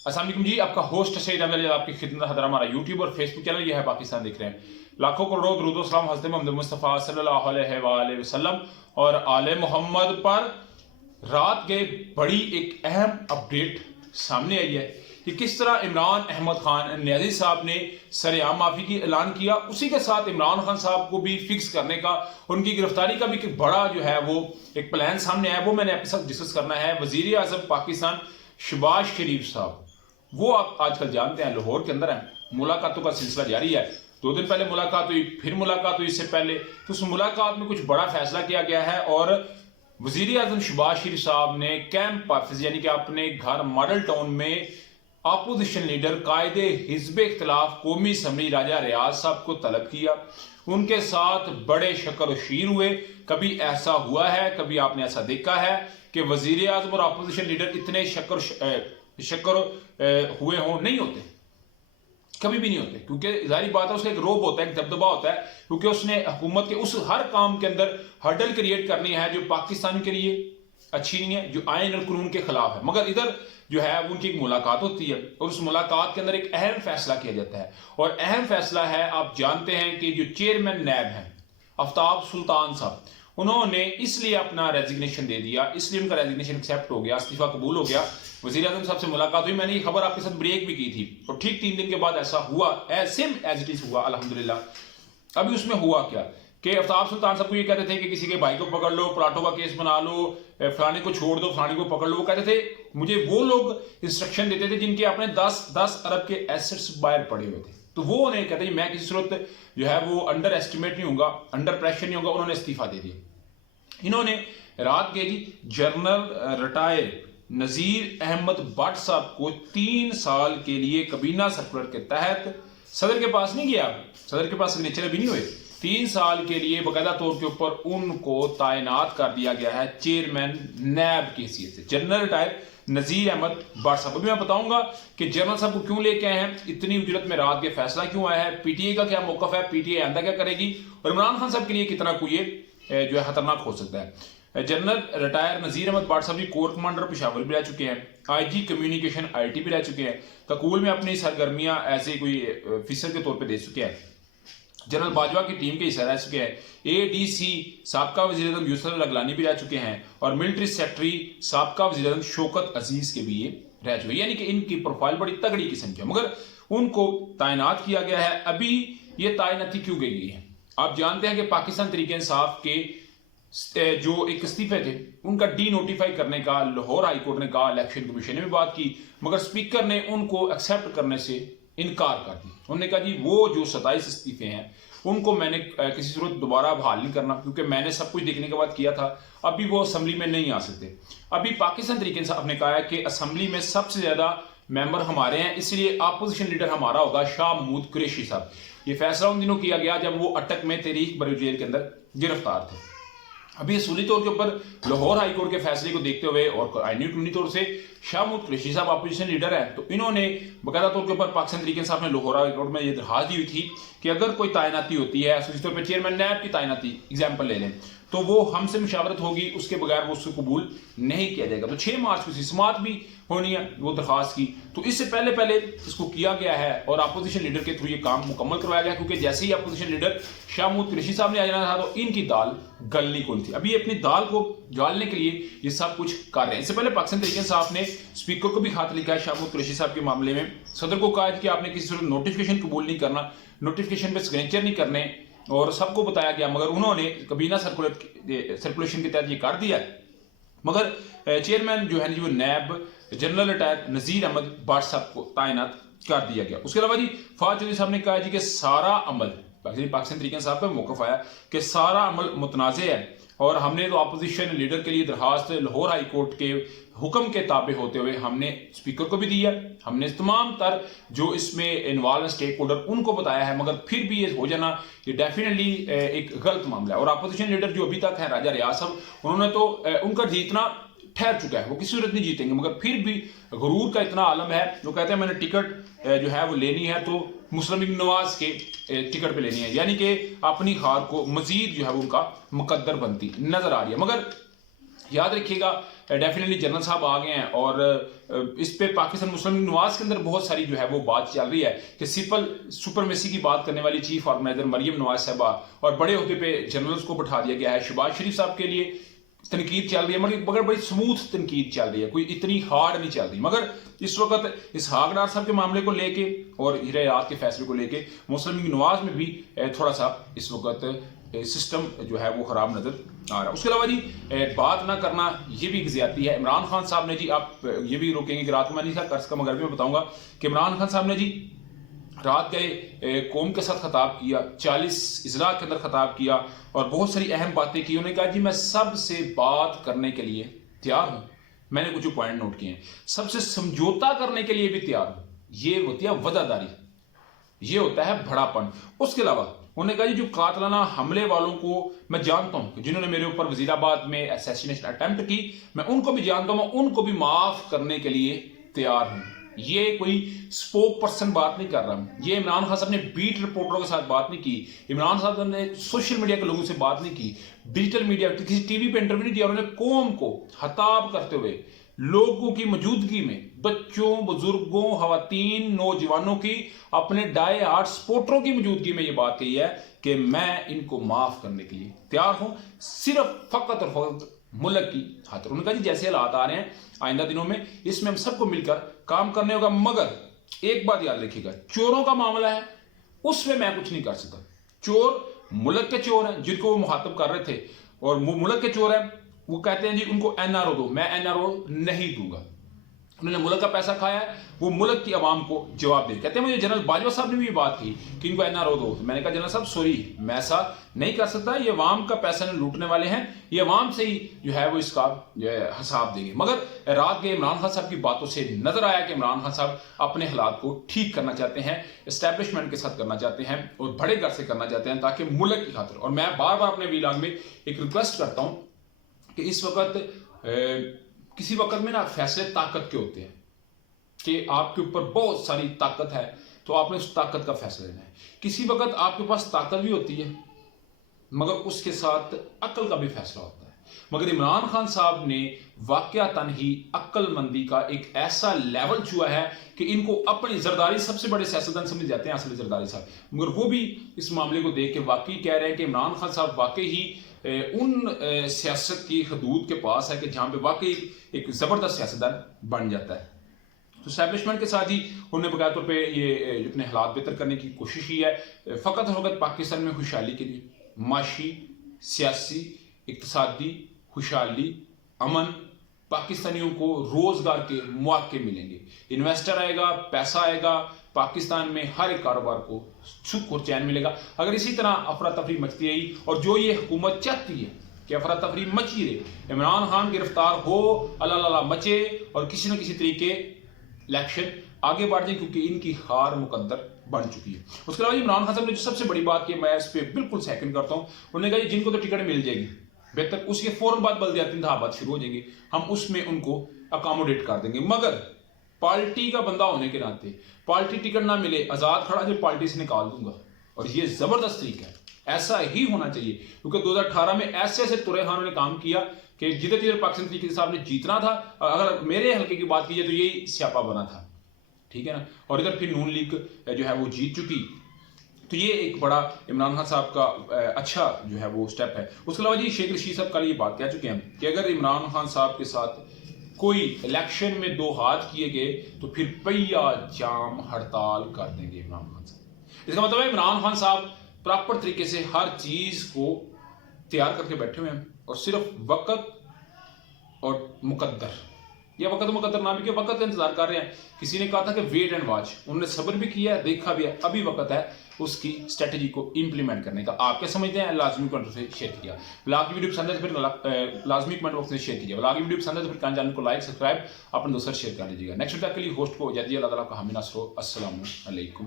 अस्सलाम वालेकुम जी, आपका होस्ट सईद अहमद आपकी खिदमत हज़र। हमारा यूट्यूब और फेसबुक चैनल यह है पाकिस्तान देख रहे हैं। लाखों करोड़ों दुरूद व सलाम हज़रत मोहम्मद मुस्तफ़ा सल्लल्लाहु अलैहि वसल्लम और आले मोहम्मद पर। रात गए बड़ी एक अहम अपडेट सामने आई है कि किस तरह इमरान अहमद खान न्याजी साहब ने सरेआम माफ़ी की ऐलान किया। उसी के साथ इमरान खान साहब को भी फिक्स करने का, उनकी गिरफ्तारी का भी एक बड़ा जो है वो एक प्लान सामने आया, वो मैंने आपके साथ डिस्कस करना है। वज़ीर आज़म पाकिस्तान शहबाज शरीफ साहब, वो आप आजकल जानते हैं लाहौर के अंदर हैं। मुलाकातों का सिलसिला जारी है। 2 दिन पहले मुलाकात हुई, फिर मुलाकात हुई इससे पहले। तो उस मुलाकात में कुछ बड़ा फैसला किया गया है और वज़ीर आज़म शहबाज शरीफ साहब ने कैंप ऑफिस यानी कि अपने घर मॉडल टाउन में अपोजिशन लीडर कायदे हिज़्ब इख्तिलाफ कौमी असम्बली राजा रियाज साहब को तलब किया। उनके साथ बड़े शक्र व शीर हुए। कभी ऐसा हुआ है, कभी आपने ऐसा देखा है कि वज़ीर आज़म और अपोजिशन लीडर इतने शक्र हुए हों? नहीं होते, कभी भी नहीं होते, क्योंकि जाहिर बात है उसका एक रोब होता है, एक दबदबा होता है, क्योंकि उसने हुकूमत के उस हर काम के अंदर हर्डल क्रिएट करनी है जो पाकिस्तान के लिए अच्छी नहीं है, जो आइन और कानून के खिलाफ है। मगर इधर जो है उनकी एक मुलाकात होती है और उस मुलाकात के अंदर एक अहम फैसला किया जाता है। और अहम फैसला है, आप जानते हैं कि जो चेयरमैन नैब हैं आफ्ताब सुल्तान साहब, उन्होंने इसलिए अपना रेजिग्नेशन दे दिया, इसलिए उनका रेजिग्नेशन एक्सेप्ट हो गया, इस्तीफा कबूल हो गया। वज़ीर आज़म साहब से मुलाकात हुई, मैंने ये खबर आपके साथ ब्रेक भी की थी और ठीक 3 दिन के बाद ऐसा हुआ, सेम एज इट इज हुआ अल्हम्दुलिल्लाह। अभी उसमें हुआ क्या कि आफ्ताब सुल्तान साहब को ये कहते थे कि किसी के भाई को पकड़ लो, प्लाटो का केस बना लो, फलाने को छोड़ दो, फलाने को पकड़ लो। वो कहते थे, मुझे वो लोग इंस्ट्रक्शन देते थे जिनके अपने 10 अरब के एसेट्स बाहर पड़े हुए थे। तो वो उन्हें कहते हैं मैं किसी सूरत जो है वो अंडर एस्टिमेट नहीं होगा, अंडर प्रेशर नहीं होगा। उन्होंने इस्तीफा दे दिया। इन्होंने रात के जी जनरल रिटायर नजीर अहमद भट्ट साहब को 3 साल के लिए कबीना सर्कुलर के तहत, सदर के पास नहीं गया, सदर के पास सिग्नेचर अभी नहीं हुए, 3 साल के लिए बाकायदा तौर के ऊपर उनको तैनात कर दिया गया है चेयरमैन नैब की हैसियत से। जनरल रिटायर नजीर अहमद भट्ट साहब, अभी मैं बताऊंगा कि जनरल साहब को क्यों लेके आए हैं, इतनी उजरत में रात के फैसला क्यों आया है, पीटीए का क्या मौकफ है, पीटीए आंदा क्या करेगी और इमरान खान साहब के लिए कितना कोई ये जो है खतरनाक हो सकता है। जनरल रिटायर नजीर अहमद भट्ट साहब जी कोर कमांडर पेशावर भी रह चुके हैं, आईजी कम्युनिकेशन आईटी भी रह चुके हैं, ककूल में अपनी सरगर्मियां ऐसे कोई ऑफिसर के तौर पे दे चुके हैं, जनरल बाजवा की टीम के हिस्सा रह चुके हैं, एडीसी साबका वज़ीर आज़म यूसुफ लगलानी भी रह चुके हैं और मिलिट्री सेक्रेटरी साबका वज़ीर आज़म शौकत अजीज के भी ये रह चुके हैं। यानी कि इनकी प्रोफाइल बड़ी तगड़ी किस्म की है, मगर उनको तैनात किया गया है। अभी ये तैनाती क्यों गई है? आप जानते हैं कि पाकिस्तान तहरीक इंसाफ के जो एक इस्तीफे थे उनका डी नोटिफाई करने का लाहौर हाई कोर्ट ने कहा, इलेक्शन कमीशन ने भी बात की, मगर स्पीकर ने उनको एक्सेप्ट करने से इनकार कर दी। उन्होंने कहा जी वो जो 27 इस्तीफे हैं उनको मैंने किसी सूरत दोबारा बहाल नहीं करना, क्योंकि मैंने सब कुछ देखने के बाद किया था, अभी वो असम्बली में नहीं आ सकते। अभी पाकिस्तान तरीके से आपने कहा है कि असम्बली में सबसे ज्यादा मेंबर हमारे हैं, इसलिए अपोजिशन लीडर हमारा होगा शाह महमूद कुरैशी साहब। ये फैसला उन दिनों किया गया जब वो अटक में तहरीक बरी जेल के अंदर गिरफ्तार थे। अभी असूली तौर के ऊपर लाहौर हाई कोर्ट के फैसले को देखते हुए और आईनी कानूनी तौर से शाह महमूद कुरैशी साहब अपोजिशन लीडर है, तो इन्होंने बाकायदा तौर के ऊपर पाकिस्तान तरीके साहब ने लाहौर हाई कोर्ट में ये दरखास्त दी हुई थी कि अगर कोई तैनाती होती है, असूली तौर पर चेयरमैन नैब की तैनाती एग्जाम्पल ले लें, तो वो हमसे मुशावरत होगी, उसके बगैर वो उसको कबूल नहीं किया जाएगा। तो 6 मार्च को समात भी होनी है वो दरखास्त की, तो इससे पहले इसको किया गया है और अपोजिशन लीडर के थ्रू ये काम मुकम्मल करवाया गया, क्योंकि जैसे ही अपोजिशन लीडर शाह महमूद कुरैशी साहब ने आ जाना था तो इनकी दाल गलनी कौन थी। अभी अपनी दाल को गालने के लिए ये सब कुछ कर रहे हैं। इससे पहले पाकिस्तान तरीके साहब ने स्पीकर को भी खत लिखा है शाह महमूद कुरैशी साहब के मामले में, सदर को कहा कि आपने किसी सूरत नोटिफिकेशन कबूल नहीं करना, नोटिफिकेशन पे सिग्नेचर नहीं करने, और सबको बताया गया, मगर उन्होंने कबीना सर्कुलेशन के तहत ये कर दिया। मगर चेयरमैन जो है वो नैब जनरल रिटायर नजीर अहमद भट्ट साहब को तैनात कर दिया गया। उसके अलावा जी फवाद चौधरी साहब ने कहा जी कि सारा अमल, पाकिस्तान तरीके साहब का मौकफ आया कि सारा अमल मुतनाज़े है और हमने तो अपोजिशन लीडर के लिए दरखास्त लाहौर हाई कोर्ट के हुक्म के ताबे होते हुए हमने स्पीकर को भी दिया, हमने तमाम तर जो इसमें इन्वॉल्व स्टेक होल्डर उनको बताया है, मगर फिर भी ये हो जाना ये डेफिनेटली एक गलत मामला है। और अपोजिशन लीडर जो अभी तक है राजा रियाज साहब, उन्होंने तो उनका जीतना ठहर चुका है, वो किसी सूरत नहीं जीतेंगे, मगर फिर भी गुरूर का इतना आलम है, वो कहते हैं मैंने टिकट जो है वो लेनी है तो मुस्लिम लीग नवाज के टिकट पे लेनी है, यानी कि अपनी हार को मजीद जो है उनका मुकद्दर बनती नजर आ रही है। मगर याद रखिएगा डेफिनेटली जनरल साहब आ गए हैं और इस पे पाकिस्तान मुस्लिम लीग नवाज के अंदर बहुत सारी जो है वो बात चल रही है कि सिंपल सुपरमेसी की बात करने वाली चीफ ऑर्गेनाइजर मरियम नवाज साहबा और बड़े होते पे जनरल्स को बैठा दिया गया है। शहबाज शरीफ साहब के लिए तनकीद चल रही है मगर बड़ी स्मूथ तनकीद चल रही है, कोई इतनी हार्ड नहीं चल रही। मगर इस वक्त इसहाक डार साहब के मामले को लेके और हिरायात के फैसले को लेके मुस्लिम लीग नवाज में भी थोड़ा सा इस वक्त सिस्टम जो है वो खराब नजर आ रहा है। उसके अलावा जी बात ना करना ये भी एक ज्यादती है। इमरान खान साहब ने जी, आप ये भी रोकेंगे कि रात को मैं नहीं था कम अगर भी मैं बताऊंगा कि इमरान खान साहब ने जी रात गए कौम के साथ खताब किया, 40 इजला के अंदर खताब किया और बहुत सारी अहम बातें की। उन्होंने कहा जी मैं सबसे बात करने के लिए तैयार हूं, मैंने कुछ पॉइंट नोट किए हैं, सबसे समझौता करने के लिए भी तैयार हूं। ये होती है वफादारी, ये होता है बड़ापन। उसके अलावा उन्होंने कहा जी जो कातलाना हमले वालों को मैं जानता हूं कि जिन्होंने मेरे ऊपर वजीराबाद में असैसिनेशन अटेम्प्ट की, मैं उनको भी जानता हूं, मैं उनको भी माफ करने के लिए तैयार हूं। ये कोई स्पोक पर्सन बात नहीं कर रहा हूं, ये इमरान खान साहब ने बीट रिपोर्टरों के साथ बात नहीं की, इमरान साहब ने सोशल मीडिया के लोगों से बात नहीं की, डिजिटल मीडिया किसी टीवी पे इंटरव्यू नहीं दिया। उन्होंने कौम को खिताब करते हुए लोगों की मौजूदगी में, बच्चों, बुजुर्गों, खवातीन, नौजवानों की, अपने डाई हार्ट सपोर्टरों की मौजूदगी में ये बात कही है कि मैं इनको माफ करने के लिए तैयार हूं, सिर्फ फकत और फकत मुल्क की खातिर। उन्होंने कहा जी जैसे हालात आ रहे हैं आइंदा दिनों में इसमें हम सबको मिलकर काम करने होगा, मगर एक बात याद रखिएगा, चोरों का मामला है उसमें मैं कुछ नहीं कर सकता। चोर मुल्क के चोर हैं जिनको वो मुखातब कर रहे थे और मुल्क के चोर हैं, वो कहते हैं जी उनको एनआरओ दो, मैं एनआरओ नहीं दूंगा। उन्होंने मुल्क का पैसा खाया है, वो मुल्क की आवाम को जवाब दे। कहते हैं मुझे जनरल बाजवा साहब ने भी बात की कि इनको एनआरओ दो, मैंने कहा जनरल साहब सॉरी मैं ऐसा नहीं कर सकता, ये अवाम का पैसा नहीं लूटने वाले हैं, ये अवाम से ही जो है वो इसका हिसाब देंगे। मगर रात के इमरान खान साहब की बातों से नजर आया कि इमरान खान साहब अपने हालात को ठीक करना चाहते हैं, एस्टेब्लिशमेंट के साथ करना चाहते हैं और बड़े घर से करना चाहते हैं ताकि मुल्क की खातिर। और मैं बार बार अपने वीलाग में एक रिक्वेस्ट करता हूं कि इस वक्त किसी वक्त में ना फैसले ताकत के होते हैं कि आपके ऊपर बहुत सारी ताकत है तो आपने उस ताकत का फैसला लेना है। किसी वक्त आपके पास ताकत भी होती है मगर उसके साथ अक्ल का भी फैसला होता है। मगर इमरान खान साहब ने वाकयातन ही अक्लमंदी का एक ऐसा लेवल छुआ है कि इनको अपनी जरदारी, सबसे बड़े सियासतदान समझ जाते हैं असली जरदारी साहब, मगर वो भी इस मामले को देख के वाकई कह रहे हैं कि इमरान खान साहब वाकई ही उन सियासत की हदूद के पास है कि जहां पे वाकई एक जबरदस्त सियासतदान बन जाता है। तो एस्टैब्लिशमेंट के साथ ही उन्होंने बकाया तौर पर ये अपने हालात बेहतर करने की कोशिश की है, फ़कत और फ़कत पाकिस्तान में खुशहाली के लिए, माशी, सियासी, इक़्तिसादी खुशहाली, अमन, पाकिस्तानियों को रोजगार के मौके मिलेंगे, इन्वेस्टर आएगा, पैसा आएगा, पाकिस्तान में हर एक कारोबार को सुख और चैन मिलेगा। अगर इसी तरह अफरा तफरी मचती रही और जो ये हुकूमत चाहती है कि अफरा तफरी मची रहे, इमरान खान गिरफ्तार हो, अल्लाह मचे और किसी न किसी तरीके इलेक्शन आगे बढ़ जाए क्योंकि इनकी हार मुकद्दर बन चुकी है। उसके अलावा इमरान खान साहब ने जो सबसे बड़ी बात की, मैं इस पर बिल्कुल सेकंड करता हूँ, उन्होंने कहा जिनको तो टिकट मिल जाएगी बेहतर, उसके फौरन बाद बल्दियाती इंतखाबात शुरू हो जाएंगे, हम उसमें उनको अकोमोडेट कर देंगे। मगर पार्टी का बंदा होने के नाते पार्टी टिकट ना मिले, आजाद खड़ा जो पार्टी से निकाल दूंगा। और ये जबरदस्त तरीका है, ऐसा ही होना चाहिए क्योंकि 2018 में ऐसे ऐसे तुरे खानों ने काम किया कि जिधर जिधर पाकिस्तान तरीके साहब ने जीतना था, अगर मेरे हल्के की बात की जाए तो यही स्यापा बना था, ठीक है ना। और इधर फिर नून लीग जो है वो जीत चुकी, तो ये एक बड़ा इमरान खान साहब का अच्छा जो है वो स्टेप है। उसके अलावा जी शेख रशीद साहब कल ये बात कह चुके हैं कि अगर इमरान खान साहब के साथ कोई इलेक्शन में दो हाथ किए गए तो फिर पहिया जाम हड़ताल कर देंगे इमरान खान साहब। इसका मतलब है इमरान खान साहब प्रॉपर तरीके से हर चीज को तैयार करके बैठे हुए हैं और सिर्फ वक्त और मुकद्दर, या वक्त मुकद्दर ना भी कि वक्त का इंतजार कर रहे हैं। किसी ने कहा था कि वेट एंड वॉच, उन्होंने सब्र भी किया है, देखा भी है, अभी वक्त है उसकी स्ट्रेटेजी को इंप्लीमेंट करने का। आप क्या समझते हैं? लाजमी कमेंट से शेयर कीजिए। ब्लॉग की वीडियो पसंद है तो फिर लाजमी कमेंट बॉक्स में शेयर कीजिए। ब्लॉग की वीडियो पसंद है तो फिर चैनल को लाइक, सब्सक्राइब अपने दोस्तों शेयर कर लीजिएगा। नेक्स्ट वीडियो के लिए होस्ट को इजाज़त दीजिए। अल्लाह ताला का हामी नासर हो। अस्सलामु अलैकुम।